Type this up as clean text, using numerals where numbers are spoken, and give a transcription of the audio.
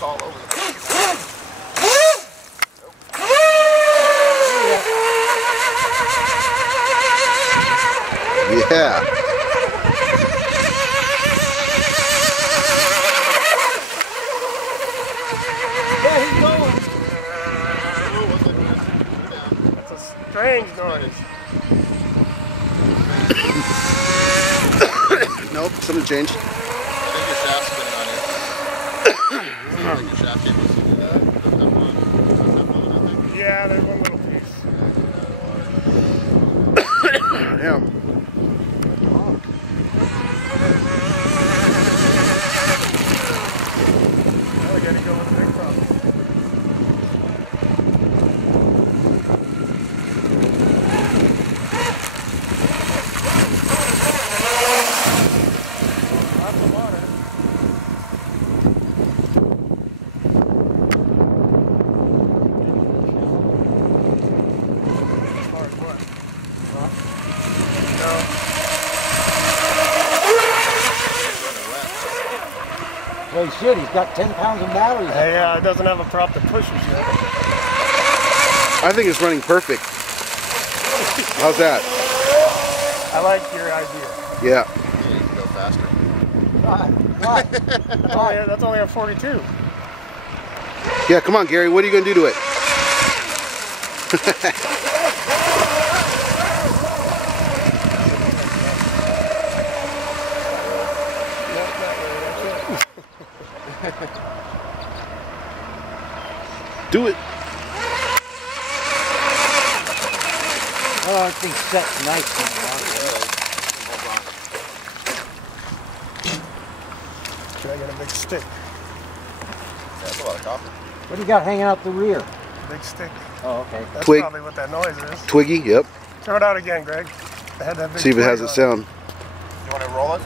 rust all over the place. Yeah. Yeah, he's going. That's a strange noise. Nope, something changed. I think your shaft's spinning on you. I think your shaft came loose. Yeah, there's one little piece. Yeah. Now we gotta go with the big problem. Lots of water. As far as what? No. Well, he should. He's got 10 pounds of batteries. Yeah, it doesn't have a prop that pushes yet. I think it's running perfect. How's that? I like your idea. Yeah. Yeah, you can go faster. Why? That's only a 42. Yeah, come on, Gary. What are you going to do to it? Do it. Oh, that thing's set nice. Should I get a big stick? Yeah, that's a lot of coffee. What do you got hanging out the rear? Big stick. Oh, okay. That's Twig. probably what that noise is. Twiggy, yep. Throw it out again, Greg. I had that big See if it has twig a on sound. You want to roll it?